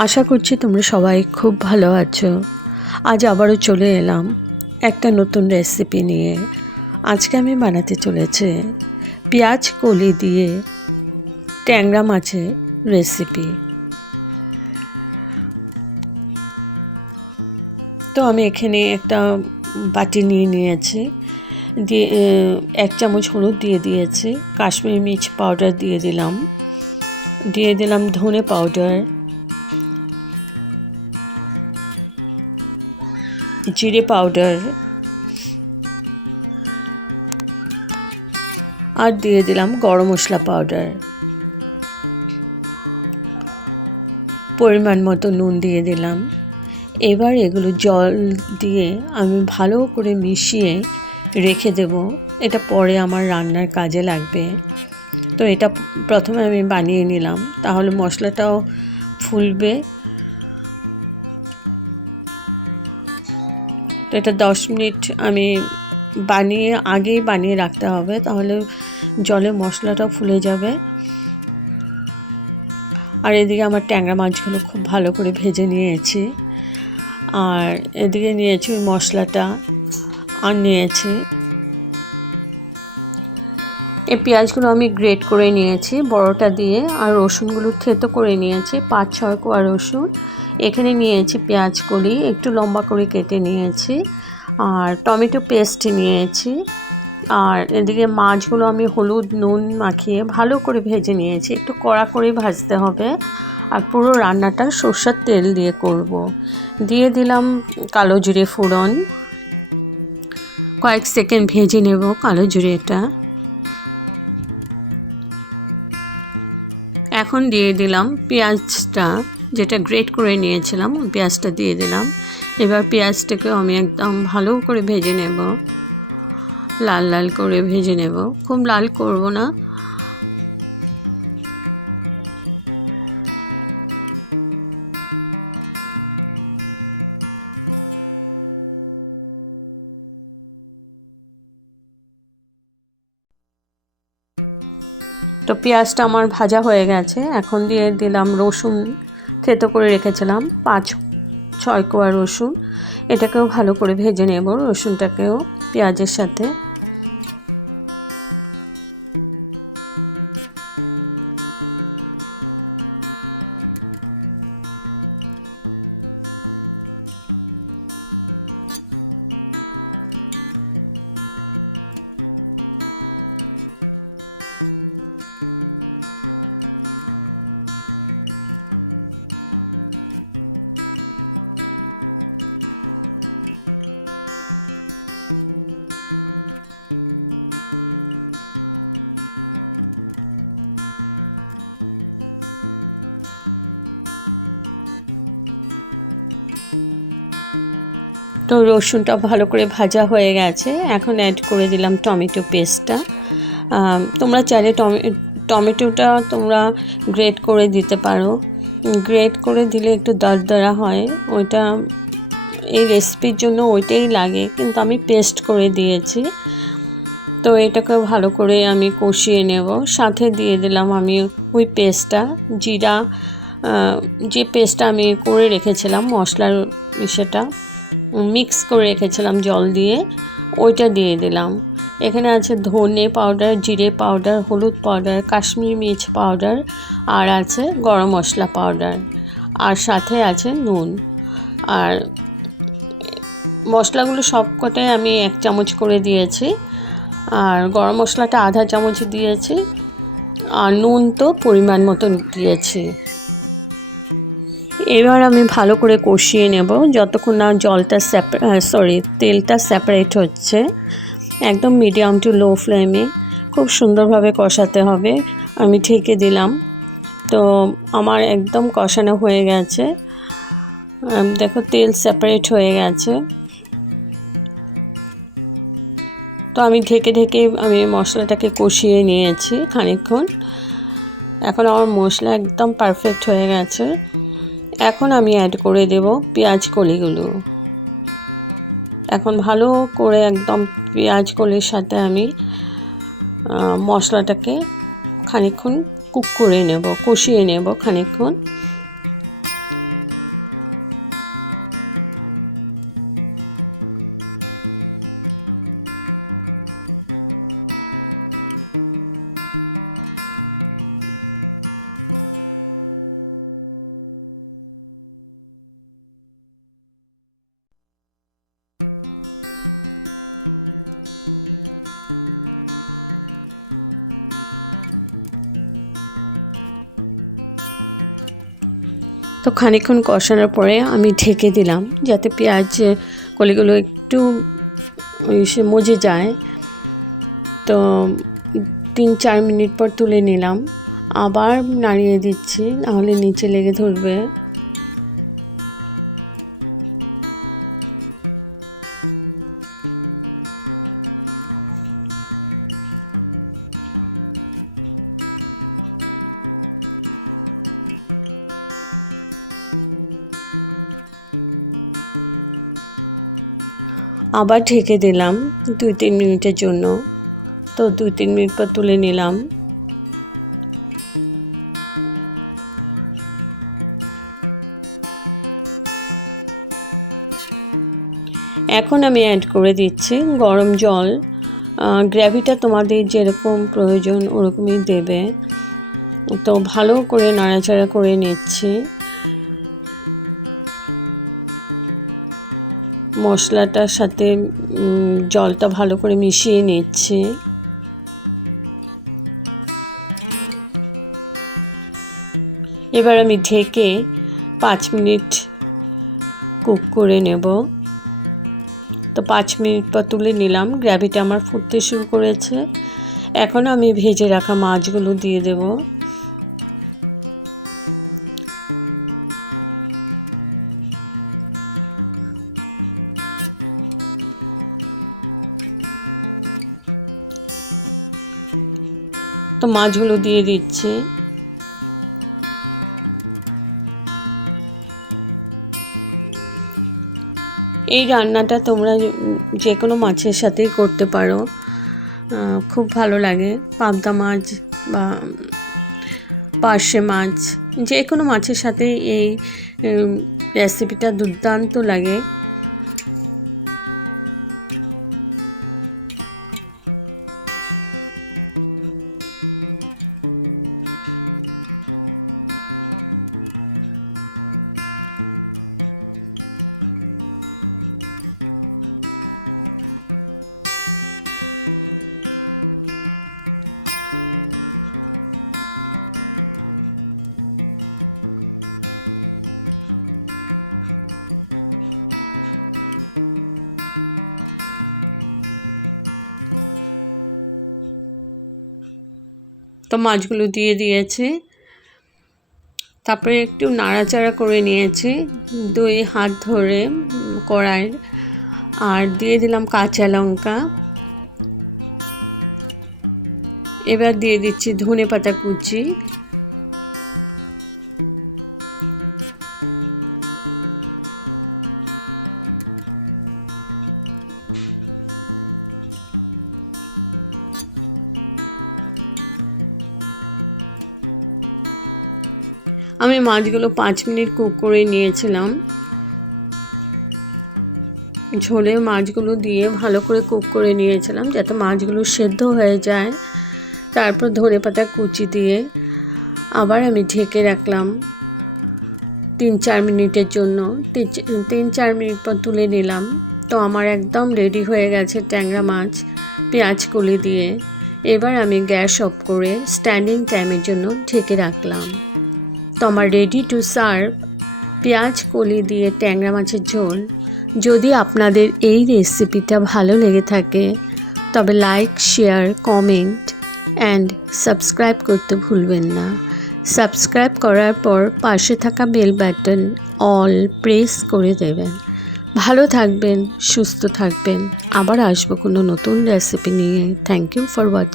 आशा करছি তোমরা সবাই খুব ভালো আছো। আজ আবারও চলে এলাম একটা নতুন রেসিপি নিয়ে। আজকে আমি বানাতে চলেছি পেঁয়াজ কলি দিয়ে ট্যাংরা মাছের রেসিপি। তো আমি এখানে একটা বাটি নিয়ে নিয়েছি, দিয়ে 1 চামচ হলুদ দিয়ে দিয়েছি, কাশ্মীরি মির্চ পাউডার দিয়ে দিলাম ধনে পাউডার, জিরে পাউডার আর দিয়ে দিলাম গরম মশলা পাউডার। পরিমাণ মতো নুন দিয়ে দিলাম। এবার এগুলো জল দিয়ে আমি ভালো করে মিশিয়ে রেখে দেব, এটা পরে আমার রান্নার কাজে লাগবে। তো এটা প্রথমে আমি বানিয়ে নিলাম, তাহলে মশলাটাও ফুলবে। তো এটা 10 মিনিট আমি আগেই বানিয়ে রাখতে হবে, তাহলে জলে মশলাটাও ফুলে যাবে। আর এদিকে আমার ট্যাংরা মাছগুলো খুব ভালো করে ভেজে নিয়েছি, আর এদিকে নিয়েছি মশলাটা, আর নিয়েছি এই পেঁয়াজগুলো আমি গ্রেট করে নিয়েছি বড়টা দিয়ে, আর রসুনগুলো থেতো করে নিয়েছি 5-6 কোয়া রসুন। এখানে নিয়েছি পেঁয়াজ কলি একটু লম্বা করে কেটে নিয়েছি, আর টমেটো পেস্ট নিয়েছি। আর এদিকে মাছগুলো আমি হলুদ নুন মাখিয়ে ভালো করে ভেজে নিয়েছি, একটু কড়া করে ভাজতে হবে। আর পুরো রান্নাটা সরষের তেল দিয়ে করব। দিয়ে দিলাম কালো জিরে ফোড়ন, কয়েক সেকেন্ড ভেজে নেব কালো জিরেটা। এখন দিয়ে দিলাম পেঁয়াজটা, যেটা গ্রেট করে নিয়েছিলাম, পেঁয়াজটা দিয়ে দিলাম। এবার পেঁয়াজটাকেও আমি একদম ভালো করে ভেজে নেব, লাল লাল করে ভেজে নেব, খুব লাল করব না। তো পেঁয়াজটা আমার ভাজা হয়ে গেছে। এখন দিয়ে দিলাম রসুন, থেতো করে রেখেছিলাম 5-6 কোয়া রসুন। এটাকেও ভালো করে ভেজে নেব, রসুনটাকেও পেঁয়াজের সাথে। তো রসুনটা ভালো করে ভাজা হয়ে গেছে। এখন অ্যাড করে দিলাম টমেটো পেস্টটা। তোমরা চাইলে টমেটোটা তোমরা গ্রেট করে দিতে পারো, গ্রেট করে দিলে একটু দরদরা হয়, ওইটা এই রেসিপির জন্য ওইটাই লাগে, কিন্তু আমি পেস্ট করে দিয়েছি। তো এটাকে ভালো করে আমি কষিয়ে নেব। সাথে দিয়ে দিলাম আমি ওই পেস্টটা, জিরা, যে পেস্টটা আমি করে রেখেছিলাম মশলার, সেটা মিক্স করে রেখেছিলাম জল দিয়ে, ওইটা দিয়ে দিলাম। এখানে আছে ধনে পাউডার, জিরে পাউডার, হলুদ পাউডার, কাশ্মীরি মির্চ পাউডার, আর আছে গরম মশলা পাউডার, আর সাথে আছে নুন। আর মশলাগুলো সবকটাই আমি 1 চামচ করে দিয়েছি, আর গরম মশলাটা আধা চামচ দিয়েছি, আর নুন তো পরিমাণ মতো দিয়েছি। এবার আমি ভালো করে কষিয়ে নেব যতক্ষণ না তেলটা সেপারেট হচ্ছে। একদম মিডিয়াম টু লো ফ্লেমে খুব সুন্দরভাবে কষাতে হবে। আমি ঢেকে দিলাম। তো আমার একদম কষানো হয়ে গেছে, দেখো তেল সেপারেট হয়ে গেছে। তো আমি ঢেকে আমি মশলাটাকে কষিয়ে নিয়েছি খানিকক্ষণ। এখন আমার মশলা একদম পারফেক্ট হয়ে গেছে। এখন আমি অ্যাড করে দেব পেঁয়াজ কলিগুলো। এখন ভালো করে একদম পেঁয়াজ কলির সাথে আমি মশলাটাকে খানিকক্ষণ কুক করে নেব, কষিয়ে নেব খানিকক্ষণ। তো খানিকক্ষণ কষানোর পরে আমি ঢেকে দিলাম যাতে পেঁয়াজ কলিগুলো একটু মজে যায়। তো 3-4 মিনিট পর তুলে নিলাম, আবার নাড়িয়ে দিচ্ছি, নাহলে নিচে লেগে ধরবে। আবার ঢেকে দিলাম 2-3 মিনিটের জন্য। তো 2-3 মিনিট পর তুলে নিলাম। এখন আমি অ্যাড করে দিচ্ছি গরম জল। গ্রেভিটা তোমাদের যেরকম প্রয়োজন ওরকমই দেবে। তো ভালো করে নাড়াচাড়া করে নিচ্ছি। মশলাটার সাথে জলটা ভালো করে মিশিয়ে নিচ্ছি। এবার আমি ঢেকে 5 মিনিট কুক করে নেব। তো 5 মিনিট পর তুলে নিলাম। গ্রেভিটা আমার ফুটতে শুরু করেছে। এখন আমি ভেজে রাখা মাছগুলো দিয়ে দেব। তো মাছগুলো দিয়ে দিচ্ছি। এই রান্নাটা তোমরা যে কোনো মাছের সাথেই করতে পারো, খুব ভালো লাগে। পাবদা মাছ বা পার্শে মাছ, যে কোনো মাছের সাথেই এই রেসিপিটা দুর্দান্ত লাগে। তো মাছগুলো দিয়ে দিয়েছি। তারপরে একটু নাড়াচাড়া করে নিয়েছি 2 হাত ধরে কড়াই, আর দিয়ে দিলাম কাঁচা লঙ্কা। এবার দিয়ে দিচ্ছি ধনেপাতা কুচি। আমি মাছগুলো 5 মিনিট কুক করে নিয়েছিলাম। ঝোলে মাছগুলো দিয়ে ভালো করে কুক করে নিয়েছিলাম যাতে মাছগুলো সেদ্ধ হয়ে যায়। তারপর ধনেপাতা কুচি দিয়ে আবার আমি ঢেকে রাখলাম 3-4 মিনিটের জন্য। 3-4 মিনিট পর তুলে নিলাম। তো আমার একদম রেডি হয়ে গেছে ট্যাংরা মাছ পেঁয়াজ কলি দিয়ে। এবার আমি গ্যাস অফ করে স্ট্যান্ডিং টাইমের জন্য ঢেকে রাখলাম। তো আমার রেডি টু সার্ভ পেঁয়াজ কলি দিয়ে ট্যাংরা মাছের ঝোল। যদি আপনাদের এই রেসিপিটা ভালো লেগে থাকে তবে like, share, comment and subscribe করতে ভুলবেন না। সাবস্ক্রাইব করার পর পাশে থাকা বেল বাটন অল প্রেস করে দেবেন। ভালো থাকবেন, সুস্থ থাকবেন। আবার আসবো কোনো নতুন রেসিপি নিয়ে। Thank you for watching.